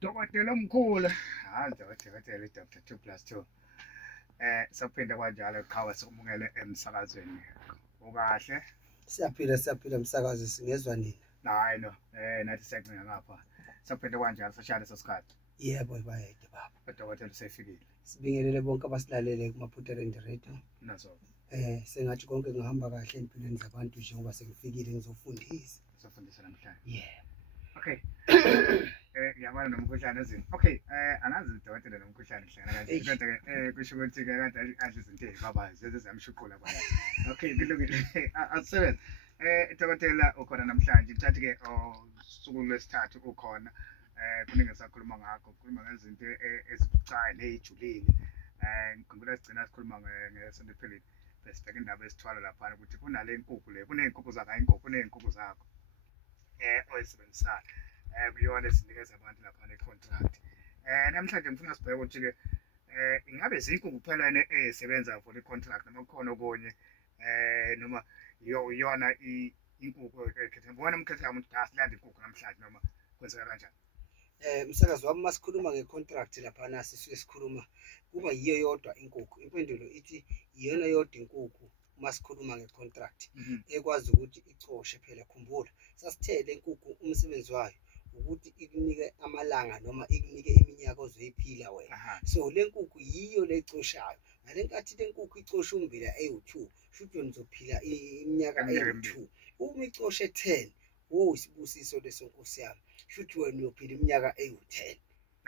Dokotela omkhulu. Hayi dokotela Dr. 2+2. Saphinde kanjalo qhawe sikumukele emsakazweni. Ukahle? Siyaphila msakazi singezwa nini? Hayi no. Nathi sekunga ngapha. Saphinde kanjalo sashaya leso sikhathi. Yebo bayede baba. Udokotela usefikile. Sibingelele bonke abasilalele kuMaphutha Radio. Naso. Sengathi konke ngihamba kahle empilweni zabantu nje ngoba sekufikile ngizofundisa. Uzofundisa namhlanje. Yeah. Okay. Ngiyabona nomkhuhlane ezini. Okay, angazi udokotela nomkhuhlane hlangana kanjani. Kodwa ke kusho ukuthi ke kade adle izinto ezibabayo zezamshuqula baya. Okay, kulungile. Asisebenze. Udokotela ukhona namhlanje. Mthathe ke usuku lwesithathu ukhona. Kuningi sakhuluma ngakho, ukukhuluma ngezinto ezibucayi nezijulile. Ngikhumbula sigcina sikhuluma ngesonto eliphelile. Besibheka indaba esithwala lapha ukuthi kunale inkukhu le, kuney'nkukhu zakho, inkukhu kuney'nkukhu zakho. Oyisebenzisayo. Kuyona esinikeza abantu lapha ne-contract. Namhlanje ngifuna sibheke ukuthi-ke ingabe zinkukhu kuphela ezisebenza for i-contract noma kukhona okunye noma iyona inkukhu ekhetha. Ngibona umkhetha umuntu asilanda inkukhu namhlanje noma kwenzeka kanjani. Msakazi wami masikhuluma nge-contract lapha nasi sisuke sikhuluma kuba yiyo yodwa inkukhu. Impendulo ithi iyona yodwa inkukhu masikhuluma nge-contract ekwazi ukuthi icoshe phela. Khumbula sasithele inkukhu umsebenzi wayo ukuthi ikunike amalanga noma ikunike iminyaka ozoyiphila wena. So le nkukhu yiyo le icoshayo. Ngale nkathi le nkukhu icosha umbila ewu2 futhi wena uzophila iminyaka ewu2. Uma icoshe 10 isibusiso leso nkosi yami. Futhi wena uyophila iminyaka ewu10.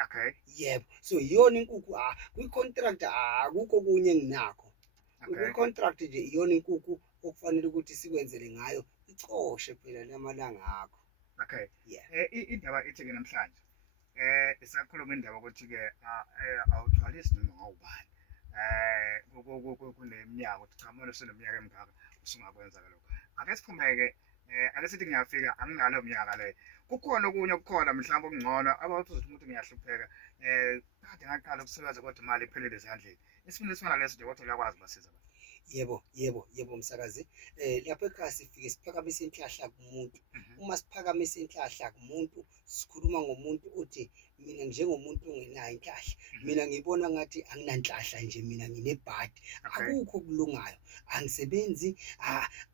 Okay. Yebo. So iyona inkukhu kwi-contract akukho kunye enginakho. Kwi-contract nje iyona inkukhu okufanele ukuthi sikwenzele ngayo icoshe phela lamalanga akho. Okay. Yeah. Indaba ithi-ke namhlanje. Isakhuluma indaba ukuthi-ke awuthwalisi noma ngawubani. Kuneminyaka ukuthi cha manje useneminyaka emingaka usungakwenza lokho. Ake siphumeke ake sithi ngiyafika anginalo minyaka le. Kukhona okunye okukhona mhlawumbe okungcono abathi umuntu ngiyahlupheka. Kade ngaqala ukusebenza kodwa imali iphelele ezandleni. Isifuna esifana leso dokotela yakwazi basiza abantu. Yebo msakazi. Lapha ekhaya sifike siphakamise inhlahla kumuntu. Uma siphakamisa inhlahla kumuntu sikhuluma ngomuntu uthi mina njengomuntu ongenayo inhlahla. Mina ngibona ngathi anginanhlahla nje, mina nginebhadi. Akukho kulungayo. Angisebenzi,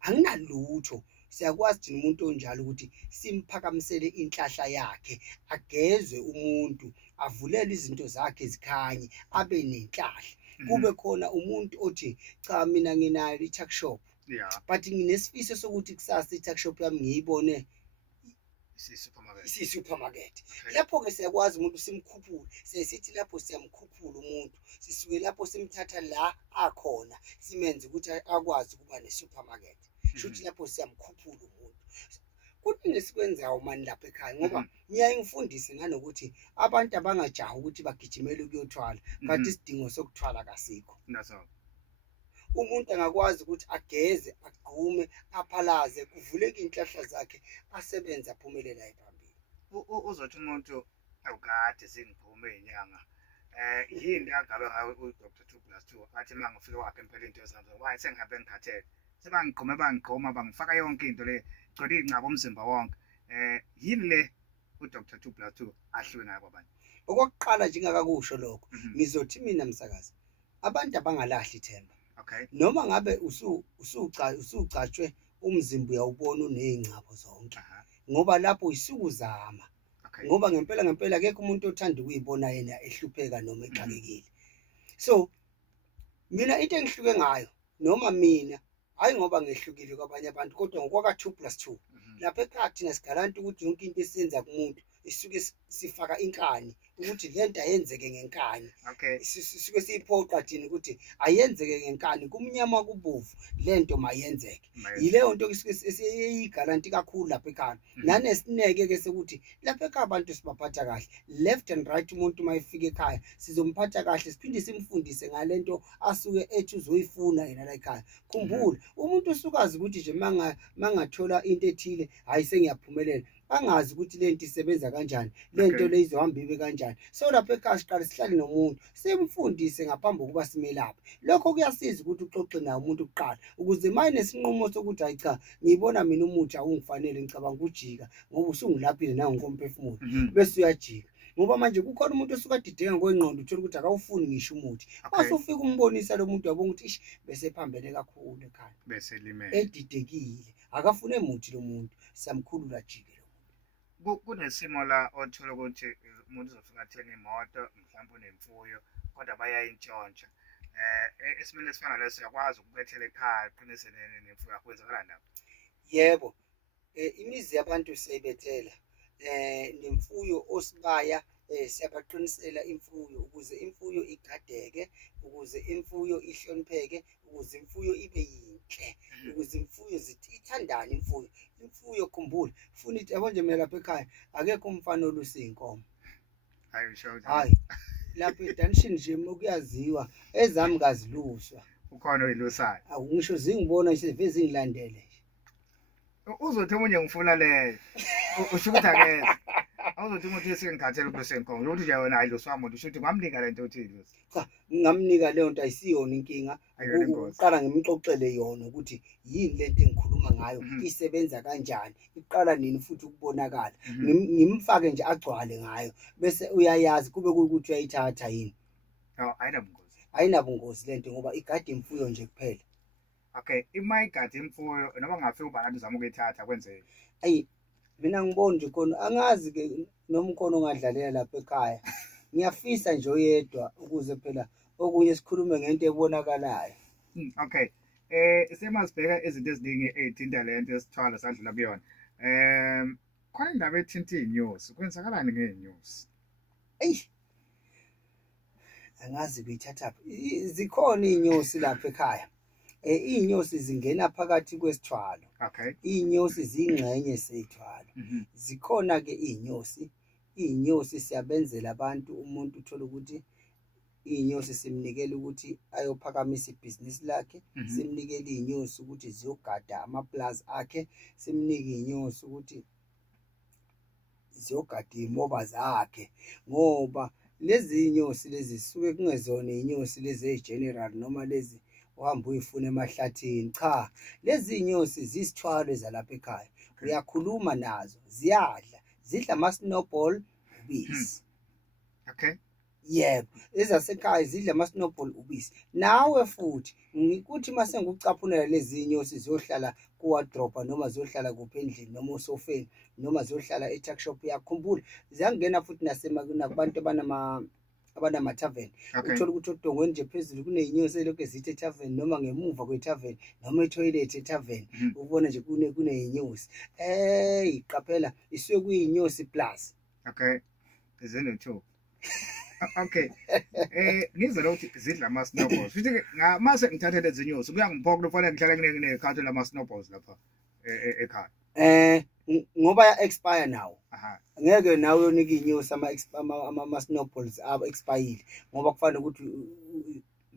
anginalutho. Siyakwazi thina umuntu onjalo ukuthi simphakamisele inhlahla yakhe, agezwe umuntu, avulele izinto zakhe zikhanye, abe nenhlahla. Kube khona umuntu othi cha mina nginayo i-tuck shop. Yeah. But nginesifiso sokuthi kusasa i-tuck shop yami ngiyibone supermarket. Lapho ke siyakwazi umuntu simkhuphule. Sesithi lapho siyamkhuphula umuntu. Sisuke lapho simthatha la akhona simenze ukuthi akwazi ukuba ne-supermarket. Shuthi lapho siyamkhuphula umuntu. Kuthi nesikwenzayo manje lapha ekhaya ngoba ngiyaye ngifundise nanokuthi abantu abangajaha ukuthi bagijimele ukuyothwala kanti isidingo sokuthwala kasikho. Naso. Umuntu angakwazi ukuthi ageze, agqume, aphalaze, kuvuleke inhlahla zakhe, asebenze aphumelela ephambili. Uzothi umuntu awukade zingiphume inyanga. Yini agabe ngawe uDr. 2+2 athi mangifika wakhe impela into ezenza. Why sengihambe ngikhathele. Sebangigqome bangifaka yonke into le gcwele ingcaba umzimba wonke. Yini le uDr. 2+2 ahluke ngayo kwabanye. Okokuqala njengakakusho lokho, ngizothi mina msakazi, abantu abangalahli ithemba. Okay. Noma ngabe usucatshwe umzimba uyawubona unezingcabo zonke. Ngoba lapho isukuzama. Ngoba ngempela akekho umuntu othanda ukuyibona yena ehlupheka noma exakekile. So mina into engihluke ngayo noma mina hayi ngoba ngehlukile kwabanye abantu kodwa ngokwaka 2+2 lapha ekhaya thina sigaranti ukuthi yonke into esiyenza kumuntu isuke sifaka inkani ukuthi lento ayenzeke ngenkani. Okay. Sisuke siyiphoqa thina ukuthi ayenzeke ngenkani kumnyama kubovu lento mayenzeke. Yileyo nto siyigaranti kakhulu lapha ekhaya. Nanesineke ke sekuthi lapha ekhaya abantu sibaphatha kahle. Left and right umuntu mayifika ekhaya sizomphatha kahle siphinde simfundise ngalento asuke ethi uzoyifuna yena la ekhaya. Khumbula umuntu usukazi ukuthi nje mangathola into ethile hayi sengiyaphumelela. Angazi ukuthi lento isebenza kanjani, lento le izohamba ibe kanjani. So lapha ekhaya siqale sihlale nomuntu simfundise ngaphambi kokuba simelaphe. Lokho kuyasiza ukuthi uxoxe naye umuntu kuqala ukuze maye nesinqumo sokuthi hayi cha ngibona mina umuthi awungifanele ngicabanga ukujika ngoba usungilaphile nangokomphefumulo bese uyajika. ngoba manje kukhona umuntu osuka adideka ngokwengqondo uthola ukuthi akawufuni ngisho umuthi base ufika umbonisa lo muntu yabonga ukuthi ish bese phambene kakhulu ekhaya bese limele edidekile akafune muthi lo muntu siyamkhulula jike kunesimo la othola ukuthi umuntu uzofika athenga imoto mhlawumbe unemfuyo kodwa bayayintshontsha esimeni esifana leso uyakwazi ukubethela ekhaya qinise nemfuyo yakho kwenzakala nabo yebo imizi yabantu siyayibethela nemfuyo osibaya siyabaqinisela imfuyo ukuze imfuyo igadeke ukuze imfuyo ihlonipheke ukuze imfuyo ibe yinhle ukuze imfuyo ithandane imfuyo khumbula funa ithi yabo nje mina lapha ekhaya akekho umfana olusiyinkomo hayi lapha eDanshin nje ukuyaziwa ezami kaziluswa ukhona oyilusayo akungisho zingibona nje zingilandele uzothi omunye ngifuna leyo usho ukuthi akeze awuzothi umuntu esengikhathele ukuthi senkonzo ukuthi nje wena ayiluswa umuntu usho ukuthi ngamnika lento othi ilusa cha ngamnika leyo nto ayisiyona inkinga uqala ngimxoxele yona ukuthi yini lento engikhuluma ngayo isebenza kanjani iqala nini futhi ukubonakala ngimfake nje agcwale ngayo bese uyayazi kube ukuthi uyayithatha yini ayinabungozi lento ngoba igadi imfuyo nje kuphela. Okay, imayigadi imfuyo noma ngafika ubani uzama ukuyithatha kwenzeke. Ayi mina ngibona nje khona angazi ke noma ukhona ongadlalela lapha ekhaya. Ngiyafisa nje oyedwa ukuze phela okunye sikhulume ngento ebonakalayo. Okay. Semasibheka izinto eziningi ezithinta lento esithwala sadlula kuyona. Khona indaba ethinta inyosi, kwenzakalani ngeenyosi? Ey. Angazi kuyithatha. Zikhona inyosi lapha ekhaya. Inyosi zingena phakathi kwesithwalo. Okay. Inyosi zingxenye sethwalo. Zikhona ke inyosi siyabenzela abantu umuntu uthola ukuthi inyosi simnikela ukuthi ayophakamisa ibhizinisi lakhe, simnikela inyosi ukuthi ziyogada amaplaza akhe, simnike inyosi ukuthi ziyogada imoba zakhe ngoba lezi inyosi lezi suke kungezona inyosi lezi egeneral noma lezi uhamba uyifuna emahlathini cha lezi inyosi zisithwalo ezalapha ekhaya uyakhuluma nazo ziyadla zidla ama snowball ubisi. Okay. Yebo ezasekhaya zidla ama snowball ubisi nawe futhi ngikuthi mase ngikucaphunela lezi inyosi ziyohlala kuwardrobe noma ziyohlala kuphi endlini noma osofeni noma ziyohlala etuck shop yakhumbula ziyangena futhi nakubantu abanama tavern uthola ukuthi odongweni nje phezulu kuneyinyosi lokho ezithe tavern noma ngemuva kwe-tavern noma etoilet e-tavern ubona nje kuneyinyosi qaphela isuke kuyinyosi plus. Okay izene two. Okay ngizela ukuthi zidla ama snowballs futhi mase ngithathe lezi inyosi kuyangiphoqa kufanele ngihlale nginekhathi lama snowballs lapha ekhaya ngoba ya expire nawo ngeke nawe uyonika inyosi ama snowballs aba expired ngoba kufanele ukuthi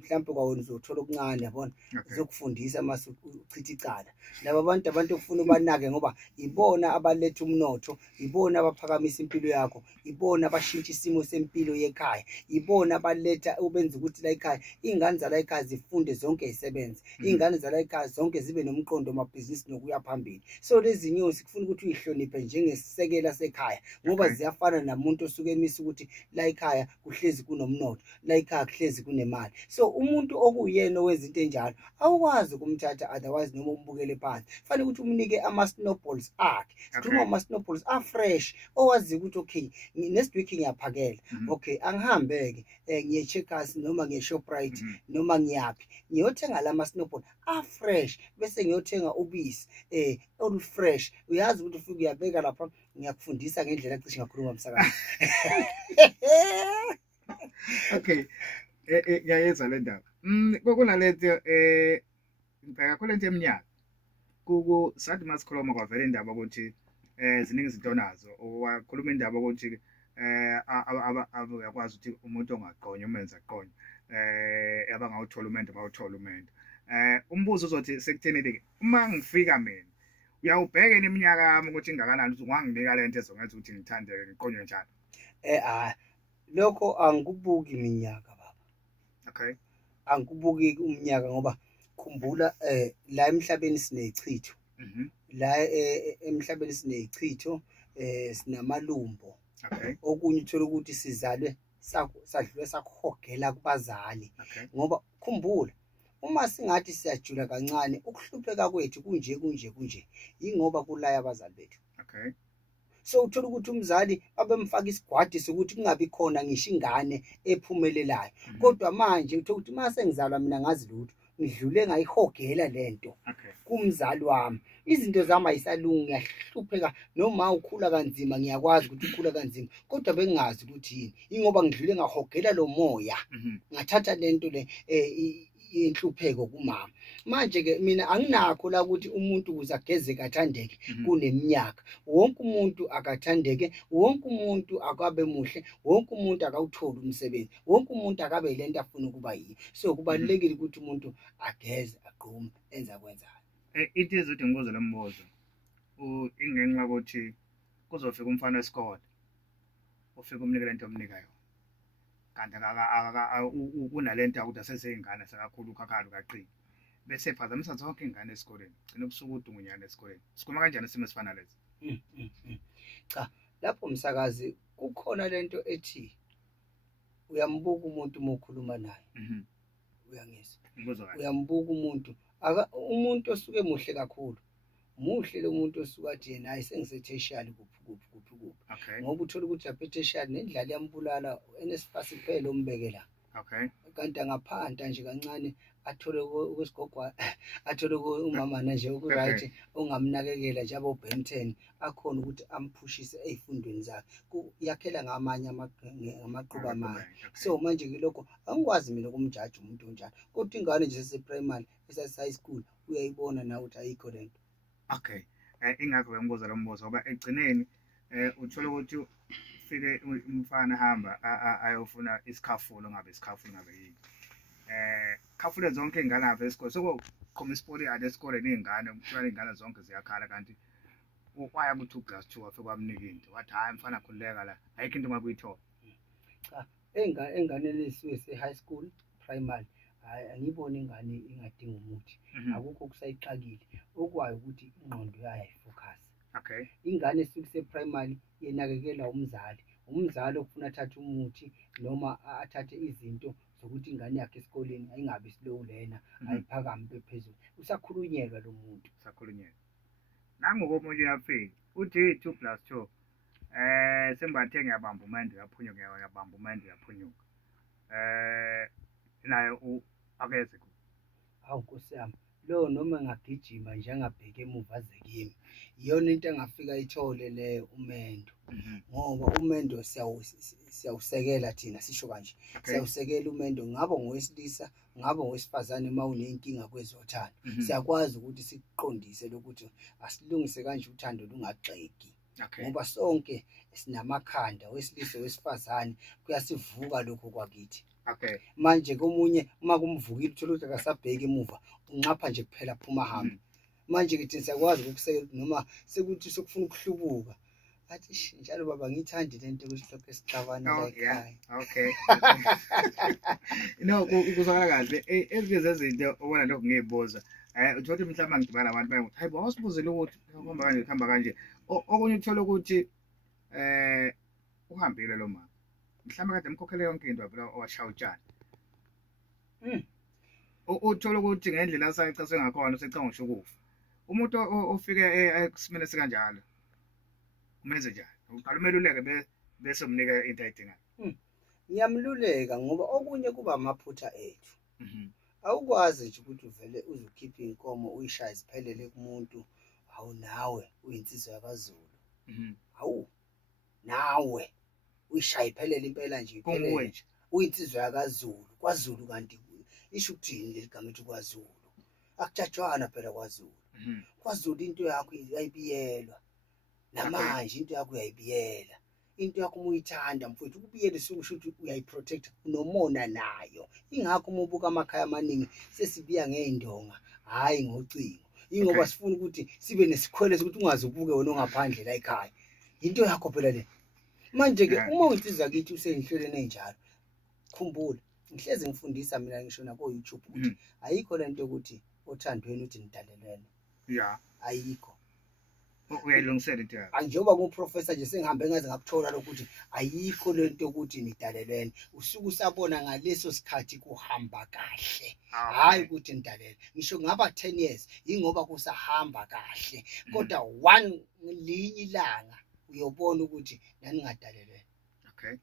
mhlawumbe kwawona uzothola okuncane yabona uzokufundisa mase uchitha icala laba abantu okufuna ubanake ngoba ibona abaletha umnotho ibona abaphakamisa impilo yakho ibona abashintsha isimo sempilo yekhaya ibona abaletha ubenza ukuthi la ekhaya ingane zala ekhaya zifunde zonke izisebenze ingane zala ekhaya zonke zibe nomqondo amabhizinisi nokuya phambili so lezi nyosi kufuna ukuthi uyihloniphe njengesisekela sekhaya ngoba ziyafana namuntu osuke emisa ukuthi la ekhaya kuhlezi kunomnotho la ekhaya kuhlezi kunemali so umuntu okuyena owezinto enjalo awukwazi ukumthatha otherwise noma umbukele phansi fanele ukuthi umnike ama snowballs akhe sikhuluma ama snowballs fresh owazi ukuthi okay next week ngiyaphakela okay angihambeke ngiye Checkers noma ngiye Shoprite noma ngiyaphi ngiyothenga lama snowball fresh bese ngiyothenga ubisi olu fresh uyazi ukuthi ufike uyabeka lapha ngiyakufundisa ngendlela cishe ngakhuluma umsakazi. Okay yayenza le ndaba kunalento ngibheka kulento eminyaka sathi masikhuluma kwavela indaba ukuthi ziningi izinto nazo wakhuluma indaba ukuthi uyakwazi ukuthi umuntu ongaqonya umenza aqonya abangawuthola umendo bawuthola umendo umbuzo uzothi sekutheni uma ngifika mina uyawubheka iminyaka yami ukuthi ingakanani ukuthi unganginika lento ezongenza ukuthi ngithande ngiqonywe njalo lokho angikubuki iminyaka baba. Okay. Angikubuki umnyaka ngoba khumbula la emhlabeni sinechitho la emhlabeni sinechitho sinamalumbo Okay. Okunye uthola ukuthi sizalwe sadlule sakuhogela kubazali. Okay. Ngoba khumbula uma singathi siyajula kancane ukuhlupheka kwethu kunje ingoba kulaya abazali bethu. Okay. So uthola ukuthi umzali abemfaka isigwadi sokuthi kungabi khona ngisho ingane ephumelelayo. Kodwa manje uthola ukuthi mase ngizalwa mina ngazi lutho ngidlule ngayihogela lento. Okay. Kumzali wami izinto zami ayisalungi ngiyahlupheka noma ukhula kanzima ngiyakwazi ukuthi ukhula kanzima kodwa bengazi ukuthi yini ingoba ngidlule ngahogela lo moya ngathatha lento le inhlupheko kumama. Manje ke mina anginakho la ukuthi umuntu ukuze agezeke athandeke kuneminyaka. Wonke umuntu akathandeke, wonke umuntu akabe muhle, wonke umuntu akawutholi umsebenzi, wonke umuntu akabe lento afuna ukuba yiyo. So kubalulekile ukuthi umuntu ageze agqume enza kwenzayo. Into ezothi ngibuze lo mbuzo ingenxa ukuthi kuzofika umfana wesikole ufika umnika lento omnikayo kanti unalento ukuthi aseseyingane sekakhulu ukhakhala ukaqina bese phazamisa zonke ingane esikoleni gcina kusukuthi ungunyane esikoleni. Sikhuluma kanjani isimo esifana lesi? Cha, lapho msakazi kukhona lento ethi uyambuka umuntu uma ukhuluma naye. Uyangizwa? Uyambuka umuntu osuke muhle kakhulu. Muhle lo muntu osuka athi yena hayi sengiseteshali kuphi. Ngoba uthola ukuthi apheteshali nendlala yambulala enesifasi kuphela umbekela. Okay. Kanti angaphanda nje kancane athole ukwesigogwa athole umama nje okuright ongamnakekela nje abo Ben 10 akhona ukuthi amphushise ezifundweni zakhe yakhela ngamanye amaqhuba amanye. So manje ke lokho angikwazi mina ukumjaji umuntu onjalo kodwa ingane nje sese primary esase high school uyayibona na ukuthi ayikho lento. Okay. Ingakho ngibuza lo mbuzo ngoba egcineni uthola ukuthi ufike umfana hamba ayofuna isikhafulo ngabe yini. Khafule zonke ingane apha esikole sokukhoma isipoli ade esikole nezingane kuthiwa izingane zonke ziyakhala kanti waya ku 2 class 2 afike kwamnika into wathi hayi mfana khuleka la ayikho into ngakuyithola. Cha, enganeni esisuke se high school primary hayi angiboni ingane ingadinga umuthi akukho kusayixakile okwayo ukuthi ingqondo yayo ayifocus. Okay. Ingane esuke se primary yenakekela umzali okufuna athathe umuthi noma athathe izinto zokuthi ingane yakhe esikoleni ayingabi slow lena ayiphakame phezulu usakhulunyelwa lo muntu usakhulunyelwa. Nangokomunye uyafika uthi 2 plus 2 sembathe ngiyabamba umende yaphunyuka ngiyabamba umende yaphunyuka naye akeze ku. Hawu Nkosi yami lo noma ngagijima nje angabheke emuva aze kimi iyona into engafika ithole le umendo ngoba umendo siyawusekela thina sisho kanje. Siyawusekela umendo ngaba ngowesilisa ngaba ngowesifazane uma unenkinga kwezothando siyakwazi ukuthi siqondise lokuthi asilungise kanje uthando lungaxegi ngoba sonke sinamakhanda wesilisa wesifazane kuyasivuka lokho kwakithi. Okay. Manje komunye uma kumvukile uthola ukuthi akasabheki emuva unqapha nje kuphela phuma hamba. Manje kithi siyakwazi ukusekela noma sekuthi sokufuna ukuhlubuka athi njalo baba ngithandi lento kusihlophe esixabana la ekhaya. Okay. Kuzwakala kahle ezinye zezinto obona lokho ngiyibuza uthola mhlawumbe ngidibana abantu bayathi hayi bawusibuzele ukuthi kuhamba kanje okunye uthola ukuthi uhambile lo mama mhlawumbe kade emkhokhele yonke into phela owashaya utshani. Uthola ukuthi ngendlela asayicase ngakhona usecanga ngisho ukufa. Umuntu ofike esimene sikanjalo umenze njani? Uqala umeluleke bese umnika into ayidingayo. Ngiyamluleka ngoba okunye kuba amaphutha ethu. Awukwazi nje ukuthi uvele uzokhipha inkomo uyishaya isiphelele kumuntu awu nawe uyinsizwa yakwaZulu. Awu nawe uyishaya iphelele impela nje iphelele uyinsizwa yakwaZulu kwaZulu kanti isho ukuthini leligama ethi kwaZulu akujatshwana phela kwaZulu. KwaZulu into yakho ayibiyelwa namanje into yakho uyayibiyela into yakho umuyithanda mfowethu ukubiyela sokusho ukuthi uyayiprotect unomona nayo. Ingakho umubuka amakhaya amaningi sesibiya ngeindonga hayi ngocingo ingoba sifuna ukuthi sibe nesikhwele sokuthi ungaze ubuke wena ongaphandle la ekhaya. Into yakho phela le. Manje ke uma uyinsizwa kithi usenhlelweni enjalo khumbula ngihlezi ngifundisa mina ngisho na ko YouTube ukuthi ayikho lento ukuthi othandweni uthi nidalelene. Yeah. Ayikho. uyayilungisela into yakho. Njengoba nguprofessor nje sengihambe ngaze ngakuthola lokuthi ayikho lento ukuthi nidalelweni usuku usabona ngaleso sikhathi kuhamba kahle hayi ukuthi nidalele ngisho ngaba 10 years ingoba kusahamba kahle kodwa one linye ilanga uyobona ukuthi naningadalelweni. Okay,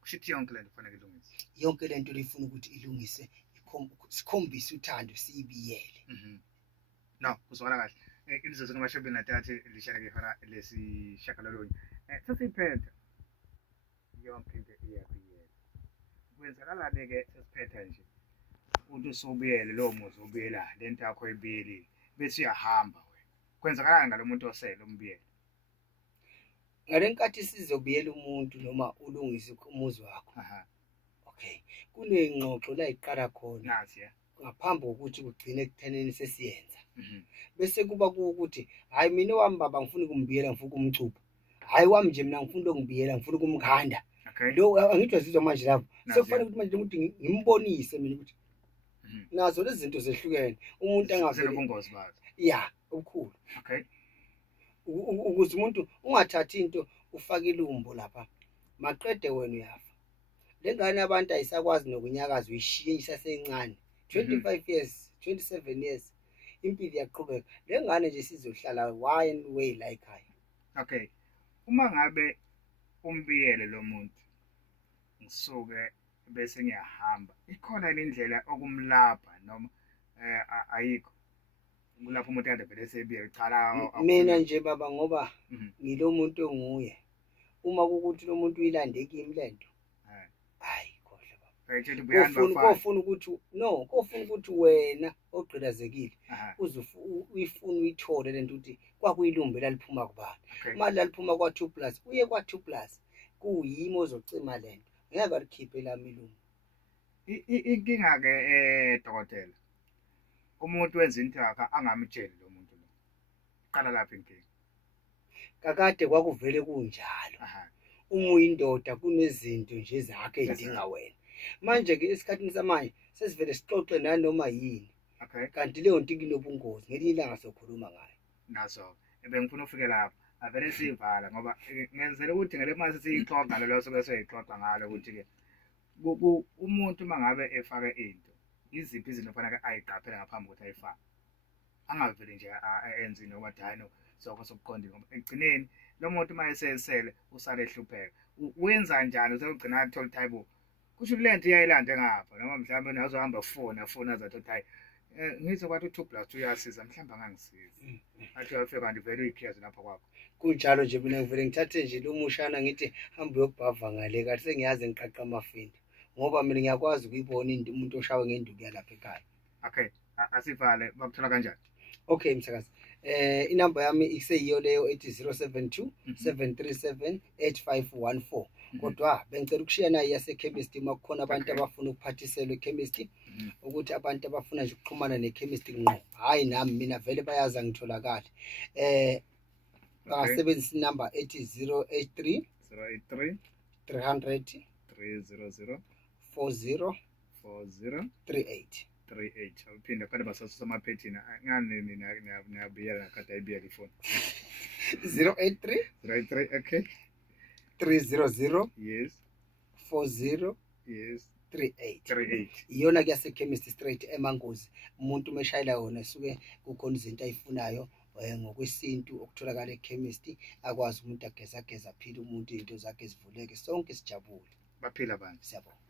kushithi yonke lento kufanele ilungiswe, yonke lento lifuna ukuthi ilungise sikhombise uthando siyibiyele. no kuzwakala kahle. Imizuzu nomashobeni nathi lishaya ngehora lesishagalolunye sesiphethe yonke into iyabiyela. Kwenzakalani ke sesiphethe nje umuntu usubiyele lowo muzi ubiyela lento yakho ebiyelile bese uyahamba wena, kwenzakalani ngalo muntu osele umbiyele? Ngalenkathi sizobiyela umuntu noma ulungise umuzi wakho. Okay, kunengxoxo la iqala khona Nazi ngaphambi kokuthi kugcine ekutheneni sesiyenza. Bese kuba ukuthi hayi mina wami baba ngifuna ukumbiyela ngifuna ukumcupha, hayi wami nje mina ngifuna ukungibiyela ngifuna ukumkhanda. Lo angithi wazizwa manje lapho sekufanele ukuthi manje ukuthi ngimbonise mina ukuthi nazo lezi zinto zehlukene umuntu angaveli ubungozi bazo obukhulu. Okay, ukuze umuntu ungathathi into ufake ilumbo lapha maqede wena uyafa. Lengane abantu ayisakwazi nokunyakaza uyishiye isasencane 25 years 27 years impilo yaqhubeka. Lengane nje sizohlala one way la ekhaya. Okay, uma ngabe umbiyele lo muntu ngisuke bese ngiyahamba ikhona indlela okumlapha noma ayikho kulapha umuntu kade vele sebiyele cha mina nje baba ngoba ngilo muntu onguye uma ukuthi lo muntu uyilande kimi lento hayi kodwa baba kofuna ukuthi no kofuna ukuthi wena ogqilazekile uyifuna uyithole lento ukuthi kwakuyilumbe laliphuma kubani mali laliphuma kwa 2+ uye kwa 2+ kuyimo ozocima lento ngeke balikhiphe lami ilumbe. Inkinga ke dokotela umuntu wenza into yakhe angamtsheli lo muntu lo qala lapha inkinga kakade kwakuvele kunjalo. Uma uyindoda kunezinto nje zakhe edinga wena. Manje ke esikhathini samanje sesivele sixoxe nanoma yini. Kanti leyo nto inobungozi ngelinye ilanga sokhuluma ngayo. Naso ebengifuna ufike lapha avele sivala ngoba ngenzela ukuthi ngale mase siyixoxa lo sobe siyixoxa ngalo ukuthi ke umuntu mangabe efake into iziphi izinto fanele ayiqaphele ngaphambi kokuthi ayifake angaveli nje enze noba hayi sokho sokuqondile ngoba egcineni lo muntu mayesesele usale ehlupheka wenza kanjani usegcina athola type kusho lento iyayilanda ngapha noma mhlawumbe nazohamba fona zathi hayi ngizokwathi 2+2 uyasiza mhlawumbe angangisiza athi uyafika kanti vele uyiclear lapha kwakho kunjalo nje mina ngivele ngithathe nje lo mushana ngithi hamba uyobhava ngale kahle sengiyazi ngiqaqa amafindo ngoba mina ngiyakwazi ukuyibona umuntu oshawe ngenduku yalapha ekhaya. Okay, asivale bakuthola kanjani? Okay msakazi inamba yami iseyiyo leyo ethi 072 737 8514 kodwa bengicela ukushiya nayo yase-chemist makukhona abantu abafuna ukuphathiselwa e-chemist ukuthi abantu abafuna nje ukuxhumana ne-chemist ngqo hayi nami mina vele bayazi angitholakala bangasebenzisa inamba ethi 083 300 40 38 awuphinda kanti basasusa amaphethini ngani niyabiyela kade ayibiyela ifoni 083 okay 300 yes 40 yes 38 iyona kuyase-chemist straight eMangozi. Umuntu umeshayela yona suke kukhona izinto ayifunayo ngokwesintu okutholakala e-chemist akwazi umuntu ageza aphile umuntu into zakhe zivuleke sonke sijabule baphila abantu. Siyabonga.